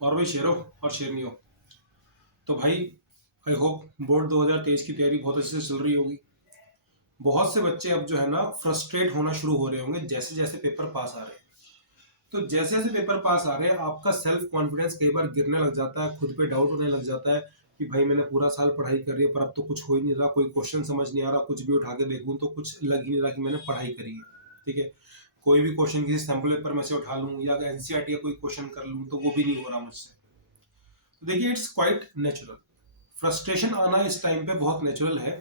और भाई शेरो और शेरनियो। तो भाई आई होप बोर्ड 2023 की तैयारी बहुत अच्छे से चल रही होगी। बहुत से बच्चे अब जो है ना फ्रस्ट्रेट होना शुरू हो रहे होंगे जैसे जैसे पेपर पास आ रहे हैं। तो जैसे जैसे पेपर पास आ रहे हैं आपका सेल्फ कॉन्फिडेंस कई बार गिरने लग जाता है, खुद पे डाउट होने लग जाता है कि भाई मैंने पूरा साल पढ़ाई कर रही है पर अब तो कुछ हो ही नहीं रहा, कोई क्वेश्चन समझ नहीं आ रहा, कुछ भी उठा के देखूं तो कुछ लग ही नहीं रहा कि मैंने पढ़ाई करी है। ठीक है, कोई भी क्वेश्चन किसी सैम्पल पेपर में से उठा लूं या एनसीईआरटी का कोई क्वेश्चन कर लूं तो वो भी नहीं हो रहा मुझसे। तो देखिए इट्स क्वाइट नेचुरल, फ्रस्ट्रेशन आना इस टाइम पे बहुत नेचुरल है।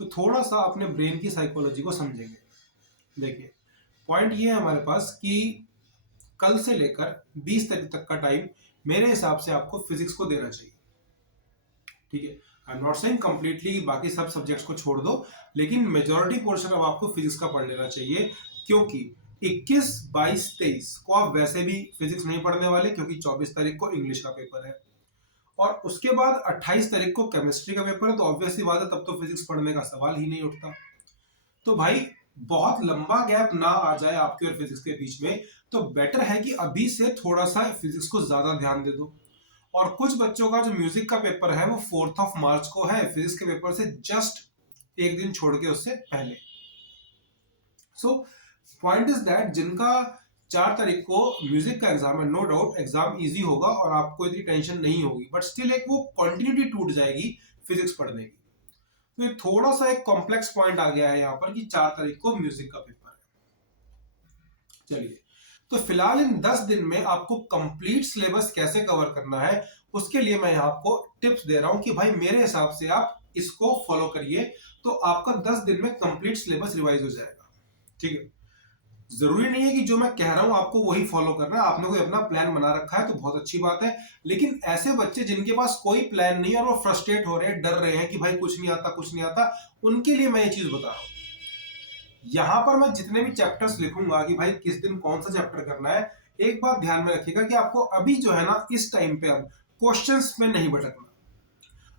तो थोड़ा सा अपने ब्रेन की साइकोलॉजी को समझेंगे। देखिए पॉइंट ये है हमारे पास कि कल से लेकर 20 तारीख तक का टाइम मेरे हिसाब से आपको फिजिक्स को देना चाहिए। ठीक है, I am not saying completely बाकी सब सब्जेक्ट्स को छोड़ दो, लेकिन मेजोरिटी पोर्शन अब आपको फिजिक्स का पढ़ लेना चाहिए, क्योंकि 21, 22, 23 को आप वैसे भी फिजिक्स नहीं पढ़ने वाले, क्योंकि 24 तारीख को इंग्लिश का पेपर है और उसके बाद 28 तारीख को केमिस्ट्री का पेपर है। तो ऑब्वियसली बात है तब तो फिजिक्स पढ़ने का सवाल ही नहीं उठता। तो भाई बहुत लंबा गैप ना आ जाए आपके और फिजिक्स के बीच में, तो बेटर है कि अभी से थोड़ा सा फिजिक्स को ज्यादा ध्यान दे दो। और कुछ बच्चों का जो म्यूजिक का पेपर है वो 4 मार्च को है, फिजिक्स के पेपर से जस्ट एक दिन छोड़ के उससे पहले। सो पॉइंट इज दैट जिनका 4 तारीख को म्यूजिक का एग्जाम है, नो डाउट एग्जाम इजी होगा और आपको इतनी टेंशन नहीं होगी, बट स्टिल एक वो कंटिन्यूटी टूट जाएगी फिजिक्स पढ़ने की। तो ये थोड़ा सा एक कॉम्प्लेक्स पॉइंट आ गया है यहाँ पर कि 4 तारीख को म्यूजिक का पेपर है। चलिए, तो फिलहाल इन 10 दिन में आपको कंप्लीट सिलेबस कैसे कवर करना है उसके लिए मैं यहाँ आपको टिप्स दे रहा हूं कि भाई मेरे हिसाब से आप इसको फॉलो करिए तो आपका 10 दिन में कंप्लीट सिलेबस रिवाइज हो जाएगा। ठीक है, जरूरी नहीं है कि जो मैं कह रहा हूं आपको वही फॉलो करना है, आपने कोई अपना प्लान बना रखा है तो बहुत अच्छी बात है। लेकिन ऐसे बच्चे जिनके पास कोई प्लान नहीं है और वो फ्रस्ट्रेट हो रहे हैं, डर रहे हैं कि भाई कुछ नहीं आता कुछ नहीं आता, उनके लिए मैं ये चीज बता रहा हूं। यहां पर मैं जितने भी चैप्टर्स लिखूंगा कि भाई किस दिन कौन सा चैप्टर करना है, एक बात ध्यान में रखिएगा कि आपको अभी जो है ना इस टाइम पे अब क्वेश्चंस में नहीं भटकना।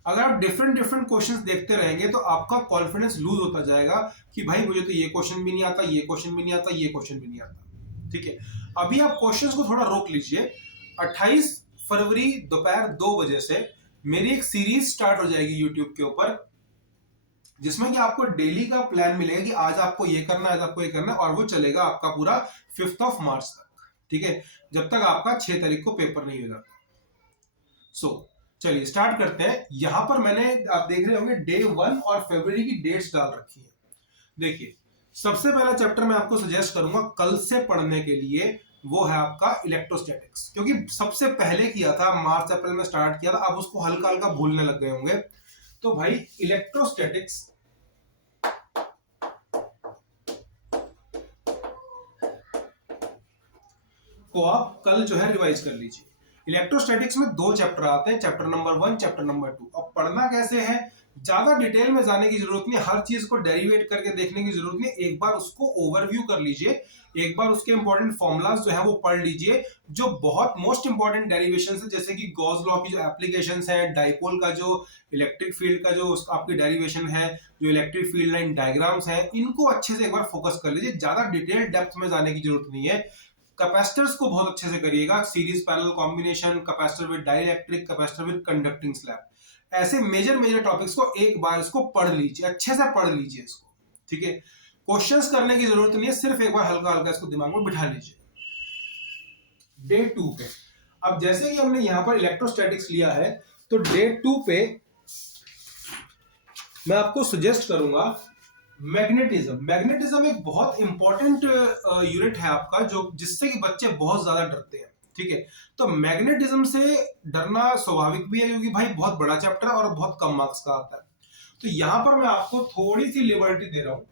अगर आप डिफरेंट डिफरेंट क्वेश्चंस देखते रहेंगे तो आपका कॉन्फिडेंस लूज होता जाएगा कि भाई मुझे तो ये क्वेश्चन भी नहीं आता, ये क्वेश्चन भी नहीं आता, ये क्वेश्चन भी नहीं आता। ठीक है, अभी आप क्वेश्चंस को थोड़ा रोक लीजिए। 28 फरवरी दोपहर 2 बजे से मेरी एक सीरीज स्टार्ट हो जाएगी यूट्यूब के ऊपर, जिसमें कि आपको डेली का प्लान मिलेगा कि आज आपको ये करना है, आज आपको ये करना है, और वो चलेगा आपका पूरा 5 मार्च तक। ठीक है, जब तक आपका 6 तारीख को पेपर नहीं हो जाता। सो चलिए स्टार्ट करते हैं। यहां पर मैंने, आप देख रहे होंगे, डे 1 और फरवरी की डेट्स डाल रखी है। देखिए सबसे पहला चैप्टर मैं आपको सजेस्ट करूंगा कल से पढ़ने के लिए, वो है आपका इलेक्ट्रोस्टैटिक्स, क्योंकि सबसे पहले किया था मार्च अप्रैल में स्टार्ट किया था, अब उसको हल्का हल्का भूलने लग गए होंगे। तो भाई इलेक्ट्रोस्टैटिक्स को आप कल जो है रिवाइज कर लीजिए। इलेक्ट्रोस्टैटिक्स में 2 चैप्टर आते हैं, चैप्टर नंबर 1, चैप्टर नंबर 2। अब पढ़ना कैसे है, ज्यादा डिटेल में जाने की जरूरत नहीं, हर चीज को डेरिवेट करके देखने की जरूरत नहीं, एक बार उसको ओवरव्यू कर लीजिए, एक बार उसके इंपॉर्टेंट फॉर्मूलाज जो है वो पढ़ लीजिए, जो बहुत मोस्ट इंपॉर्टेंट डेरिवेशंस है, जैसे कि गॉस लॉ की जो एप्लीकेशंस है, डाइपोल का जो इलेक्ट्रिक फील्ड का जो आपकी डेरिवेशन है, जो इलेक्ट्रिक फील्ड लाइन डायग्राम्स है, इनको अच्छे से एक बार फोकस कर लीजिए, ज्यादा डिटेल डेप्थ में जाने की जरूरत नहीं है। कैपेसिटर्स को बहुत अच्छे से करिएगा, series parallel combination, capacitor with dielectric, capacitor with conducting slab, ऐसे मेजर मेजर टॉपिक्स को एक बार इसको पढ़ लीजिए, अच्छे से पढ़ लीजिए इसको। ठीक है, क्वेश्चंस करने की जरूरत नहीं है, सिर्फ एक बार हल्का हल्का इसको दिमाग में बिठा लीजिए। डे 2 पे अब जैसे कि हमने यहां पर इलेक्ट्रोस्टैटिक्स लिया है, तो डे 2 पे मैं आपको सजेस्ट करूंगा मैग्नेटिज्म। मैग्नेटिज्म एक बहुत इंपॉर्टेंट यूनिट है आपका, जो जिससे कि बच्चे बहुत ज्यादा डरते हैं। ठीक है, तो मैग्नेटिज्म से डरना स्वाभाविक भी है, क्योंकि भाई बहुत बड़ा चैप्टर है और बहुत कम मार्क्स का आता है। तो यहां पर मैं आपको थोड़ी सी लिबर्टी दे रहा हूं।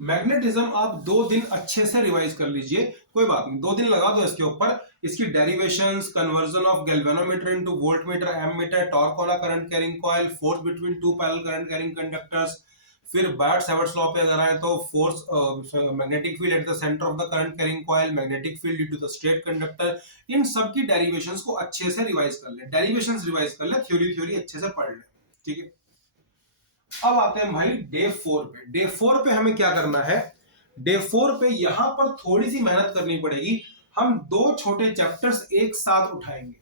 मैग्नेटिज्म आप 2 दिन अच्छे से रिवाइज कर लीजिए, कोई बात नहीं, 2 दिन लगा दो इसके ऊपर। इसकी derivations, conversion of galvanometer into voltmeter, ammeter, torque on a current carrying coil, force between 2 parallel current carrying conductors, फिर बायट-सावर्ट्स लॉ पे अगर आए तो force magnetic field at the centre of the current carrying coil, magnetic field due to the straight conductor, इन सब की derivations को अच्छे से रिवाइज कर ले, डेरिवेशंस रिवाइज कर ले, थ्योरी थ्योरी अच्छे से पढ़ ले। ठीक है, अब आते हैं भाई डे 4 पे। डे 4 पे हमें क्या करना है, डे 4 पे यहां पर थोड़ी सी मेहनत करनी पड़ेगी। हम 2 छोटे चैप्टर्स एक साथ उठाएंगे।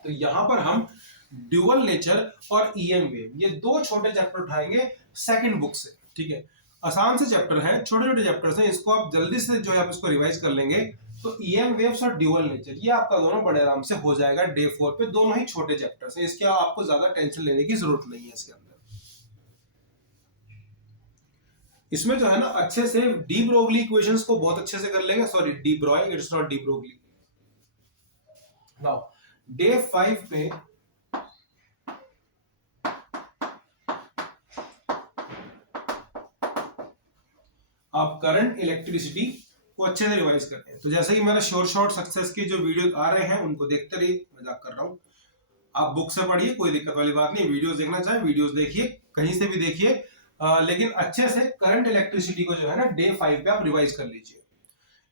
तो यहां पर हम ड्यूअल नेचर और ईएम वेव, ये 2 छोटे चैप्टर उठाएंगे सेकंड बुक से। ठीक है, आसान से चैप्टर हैं, छोटे छोटे चैप्टर्स हैं, इसको आप जल्दी से जो है आप इसको रिवाइज कर लेंगे तो ईएम वेव्स और ड्यूअल नेचर ये आपका दोनों बड़े आराम से हो जाएगा डे 4 पे। दोनों ही छोटे चैप्टर्स हैं, इसके आपको ज्यादा टेंशन लेने की जरूरत नहीं है इसके अंदर। इसमें जो है ना अच्छे से डी ब्रोगली इक्वेशंस को बहुत अच्छे से कर लेंगे। Sorry, D ब्रोइंग, it's not de Broglie. Now day 5 पे आप करंट इलेक्ट्रिसिटी को अच्छे से रिवाइज करते हैं। तो जैसे कि मेरा श्योर शॉर्ट सक्सेस की जो वीडियो आ रहे हैं उनको देखते रहिए, मजाक कर रहा हूं। आप बुक से पढ़िए, कोई दिक्कत वाली बात नहीं। वीडियोस देखना चाहे वीडियोस देखिए, कहीं से भी देखिए, लेकिन अच्छे से करंट इलेक्ट्रिसिटी को जो है ना डे 5 पे आप रिवाइज कर लीजिए।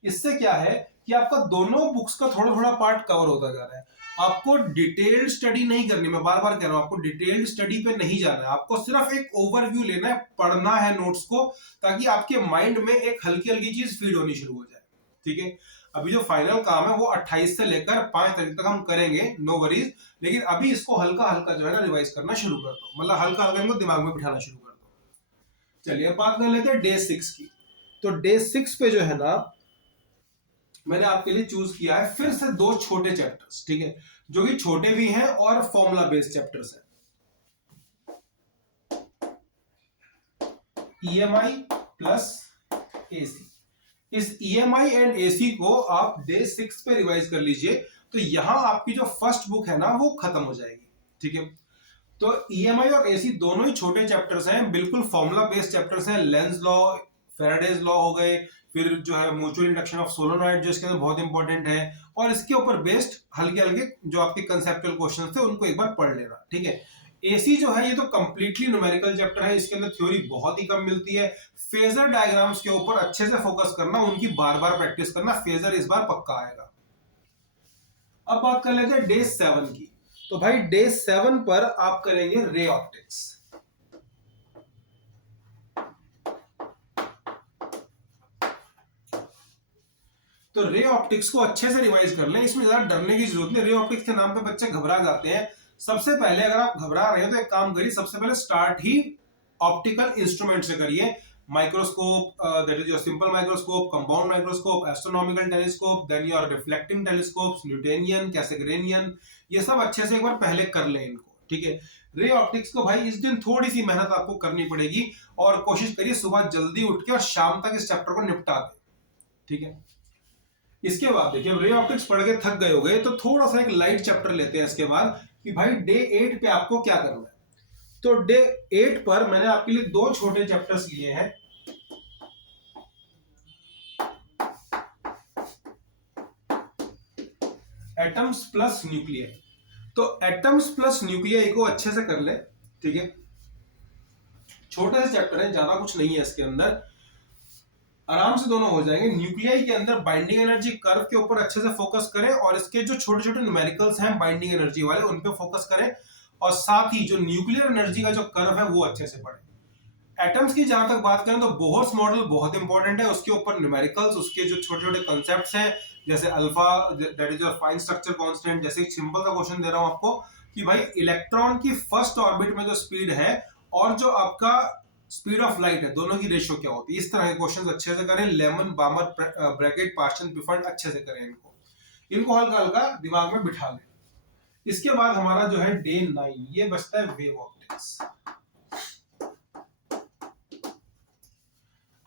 इससे क्या है कि आपका दोनों बुक्स का थोड़ा थोड़ा पार्ट कवर होता जा रहा है। आपको डिटेल्ड स्टडी नहीं करनी, मैं बार बार कह रहा हूं, आपको डिटेल्ड स्टडी पे नहीं जाना है। आपको सिर्फ एक ओवरव्यू लेना है, पढ़ना है नोट्स को, ताकि आपके माइंड में एक हल्की हल्की चीज फीड होनी शुरू हो जाए। ठीक है, अभी जो फाइनल काम है वो 28 से लेकर 5 तारीख तक हम करेंगे, नो वरीज। लेकिन अभी इसको हल्का हल्का जो है ना रिवाइज करना शुरू कर दो, मतलब हल्का हल्का इनको दिमाग में बिठाना शुरू कर दो। चलिए अब बात कर लेते हैं डे 6 की। तो डे 6 पे जो है ना मैंने आपके लिए चूज किया है फिर से 2 छोटे चैप्टर्स, ठीक है, जो कि छोटे भी हैं और फॉर्मूला बेस्ड चैप्टर्स हैं। EMI plus AC. इस ईएमआई एंड एसी को आप डे 6 पे रिवाइज कर लीजिए, तो यहां आपकी जो फर्स्ट बुक है ना वो खत्म हो जाएगी। ठीक है, तो ईएमआई और एसी दोनों ही छोटे चैप्टर्स हैं, बिल्कुल फॉर्मूला बेस्ड चैप्टर्स हैं। लेंज लॉ, फैराडेज लॉ हो गए, फिर जो है म्यूचुअल इंडक्शन ऑफ सोलेनॉइड जो इसके अंदर बहुत इंपॉर्टेंट है, और इसके ऊपर बेस्ड हल्के हल्के जो आपके कंसेप्चुअल क्वेश्चंस थे उनको एक बार पढ़ लेना। ठीक है, एसी जो है ये तो कंप्लीटली न्यूमेरिकल चैप्टर है, इसके अंदर थ्योरी बहुत ही कम मिलती है। फेजर डायग्राम्स के ऊपर अच्छे से फोकस करना, उनकी बार बार प्रैक्टिस करना, फेजर इस बार पक्का आएगा। अब बात कर लेते हैं डे 7 की। तो भाई डे 7 पर आप करेंगे रे ऑप्टिक्स। तो रे ऑप्टिक्स को अच्छे से रिवाइज कर लें, इसमें ज्यादा डरने की जरूरत नहीं। रे ऑप्टिक्स के नाम पे बच्चे घबरा जाते हैं। सबसे पहले अगर आप घबरा रहे हो तो एक काम करिए, सबसे पहले स्टार्ट ही ऑप्टिकल इंस्ट्रूमेंट से करिए। Microscope, that is your simple microscope, compound microscope, astronomical telescope, then your reflecting telescopes, Newtonian, Cassegrainian, ये सब अच्छे से एक बार पहले कर लें इनको। ठीक है, रे ऑप्टिक्स को भाई इस दिन थोड़ी सी मेहनत आपको करनी पड़ेगी, और कोशिश करिए सुबह जल्दी उठ के और शाम तक इस चैप्टर को निपटा दें। ठीक है, इसके बाद देखिए रे ऑप्टिक्स पढ़ के थक गए हो गए तो थोड़ा सा एक लाइट चैप्टर लेते हैं इसके बाद, कि भाई डे 8 पे आपको क्या करना है। तो डे 8 पर मैंने आपके लिए 2 छोटे चैप्टर्स लिए हैं। Atoms plus nuclear. तो एटम्स प्लस न्यूक्लियर को अच्छे से कर ले। ठीक है, छोटे से चैप्टर है, ज्यादा कुछ नहीं है इसके अंदर, आराम से दोनों हो जाएंगे। न्यूक्लियाई के अंदर बाइंडिंग एनर्जी कर्व के ऊपर अच्छे से फोकस करें, और इसके जो छोटे छोटे न्यूमेरिकल्स हैं बाइंडिंग एनर्जी वाले उन पे फोकस करें, और साथ ही जो न्यूक्लियर एनर्जी का जो कर्व है वो अच्छे से पढ़ें। एटम्स की जहां तक बात करें तो बोहर्स मॉडल बहुत इंपॉर्टेंट है, उसके ऊपर न्यूमेरिकल्स, उसके जो छोटे छोटे कॉन्सेप्ट्स हैं, जैसे alpha, that is your fine structure constant. जैसे एक सिंपल सा क्वेश्चन दे रहा हूं आपको कि भाई इलेक्ट्रॉन की फर्स्ट ऑर्बिट में जो स्पीड है और जो आपका स्पीड ऑफ लाइट है, दोनों की रेशियो क्या होती है। इस तरह के क्वेश्चंस अच्छे से करें। लेमन, बामर, ब्रैकेट, पार्शन, पिफर्ड अच्छे से करें इनको हल्का हल्का दिमाग में बिठा लें। इसके बाद हमारा जो है डे 9, ये बचता है वेव ऑप्टिक्स।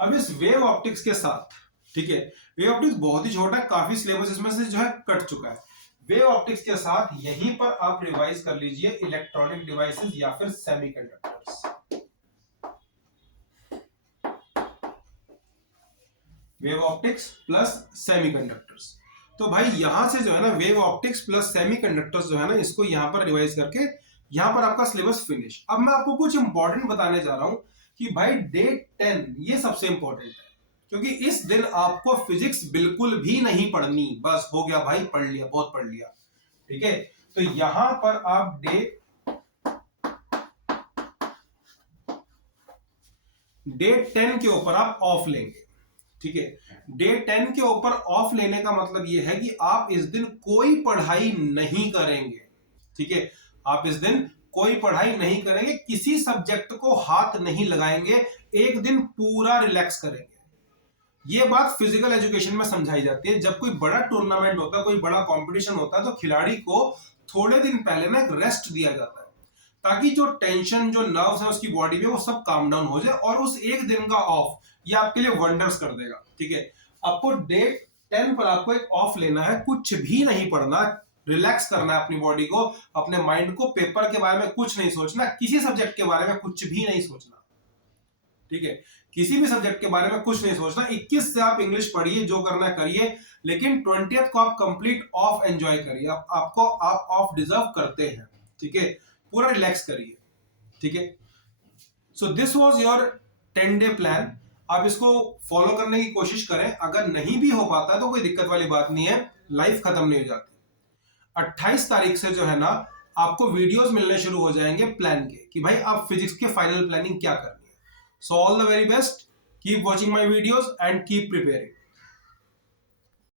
अब इस वेव ऑप्टिक्स के साथ, ठीक है, वेव ऑप्टिक्स बहुत ही छोटा है, काफी सिलेबस इसमें से जो है कट चुका है। वेव ऑप्टिक्स के साथ यहीं पर आप रिवाइज कर लीजिए इलेक्ट्रॉनिक डिवाइसेस या फिर semiconductors. Wave optics plus semiconductors. तो भाई यहां से जो है ना वेव ऑप्टिक्स प्लस सेमीकंडक्टर्स जो है ना, इसको यहां पर रिवाइज करके यहां पर आपका सिलेबस फिनिश। अब मैं आपको कुछ इंपॉर्टेंट बताने जा रहा हूं कि भाई डे 10 ये सबसे इंपॉर्टेंट है, क्योंकि इस दिन आपको फिजिक्स बिल्कुल भी नहीं पढ़नी। बस हो गया भाई, पढ़ लिया, बहुत पढ़ लिया, ठीक है। तो यहां पर आप डे 10 के ऊपर आप ऑफ लेंगे, ठीक है। डे 10 के ऊपर ऑफ लेने का मतलब यह है कि आप इस दिन कोई पढ़ाई नहीं करेंगे, ठीक है। आप इस दिन कोई पढ़ाई नहीं करेंगे, किसी सब्जेक्ट को हाथ नहीं लगाएंगे, एक दिन पूरा रिलैक्स करेंगे। ये बात फिजिकल एजुकेशन में समझाई जाती है। जब कोई बड़ा टूर्नामेंट होता है, कोई बड़ा कंपटीशन होता है, तो खिलाड़ी को थोड़े दिन पहले ना एक रेस्ट दिया जाता है, ताकि जो टेंशन, जो नर्व्स है उसकी बॉडी में, वो सब काम डाउन हो जाए, और उस एक दिन का ऑफ ये आपके लिए वंडर्स कर देगा, ठीक है। आपको डे 10 पर आपको एक ऑफ लेना है, कुछ भी नहीं पढ़ना, रिलैक्स करना है अपनी बॉडी को, अपने माइंड को, पेपर के बारे में कुछ नहीं सोचना, किसी सब्जेक्ट के बारे में कुछ भी नहीं सोचना, ठीक है। किसी भी सब्जेक्ट के बारे में कुछ नहीं सोचना। 21 से आप इंग्लिश पढ़िए, जो करना है करिए, लेकिन 20th को आप कंप्लीट ऑफ एंजॉय करिए। आप ऑफ डिजर्व करते हैं, ठीक है। पूरा रिलैक्स करिए, ठीक है। So this was your 10-day plan. आप इसको फॉलो करने की कोशिश करें। अगर नहीं भी हो पाता तो कोई दिक्कत वाली बात नहीं है, लाइफ खत्म नहीं हो जाती। 28 तारीख से जो है ना, आपको वीडियोस मिलने शुरू हो जाएंगे प्लान के, कि भाई आप फिजिक्स के फाइनल प्लानिंग क्या करनी है। So all the very best, keep watching my videos and keep preparing.